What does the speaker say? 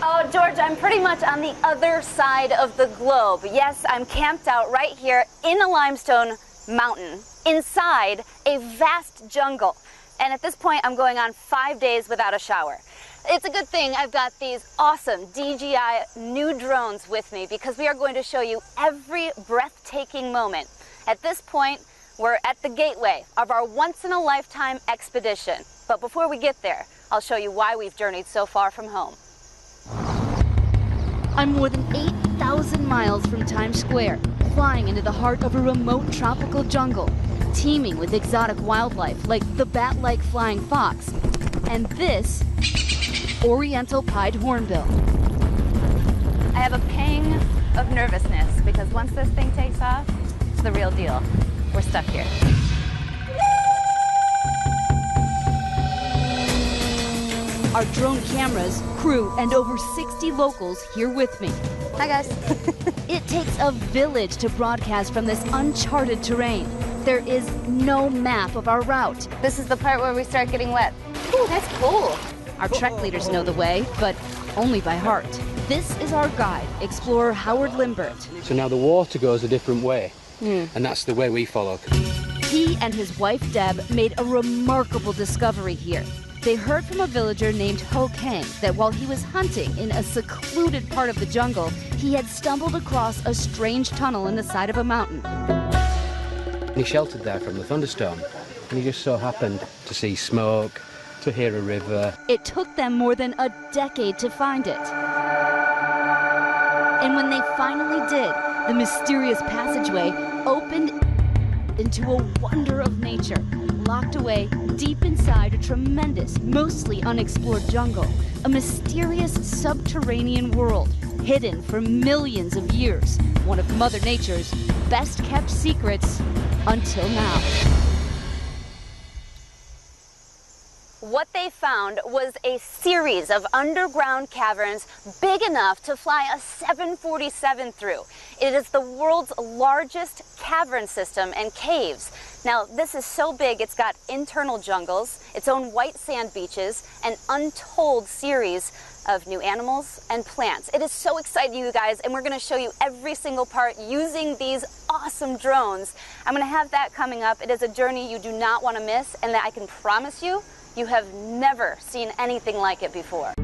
Oh, George, I'm pretty much on the other side of the globe. Yes, I'm camped out right here in a limestone mountain, inside a vast jungle. And at this point, I'm going on 5 days without a shower. It's a good thing I've got these awesome DJI new drones with me because we are going to show you every breathtaking moment. At this point, we're at the gateway of our once-in-a-lifetime expedition. But before we get there, I'll show you why we've journeyed so far from home. I'm more than 8,000 miles from Times Square, flying into the heart of a remote tropical jungle, teeming with exotic wildlife like the bat-like flying fox and this oriental pied hornbill. I have a pang of nervousness because once this thing takes off, it's the real deal. We're stuck here. Our drone cameras, crew, and over 60 locals here with me. Hi, guys. It takes a village to broadcast from this uncharted terrain. There is no map of our route. This is the part where we start getting wet. Ooh, that's cool. Our trek leaders know the way, but only by heart. This is our guide, explorer Howard Limbert. So now the water goes a different way, and that's the way we follow. He and his wife, Deb, made a remarkable discovery here. They heard from a villager named Ho Kang that while he was hunting in a secluded part of the jungle, he had stumbled across a strange tunnel in the side of a mountain. He sheltered there from the thunderstorm, and he just so happened to see smoke, to hear a river. It took them more than a decade to find it. And when they finally did, the mysterious passageway opened into a wonder of nature, locked away deep inside a tremendous, mostly unexplored jungle, a mysterious subterranean world hidden for millions of years, one of Mother Nature's best kept secrets until now. What they found was a series of underground caverns big enough to fly a 747 through. It is the world's largest cavern system and caves. Now, this is so big, it's got internal jungles, its own white sand beaches, an untold series of new animals and plants. It is so exciting, you guys, and we're going to show you every single part using these awesome drones. I'm going to have that coming up. It is a journey you do not want to miss, and that I can promise you, you have never seen anything like it before.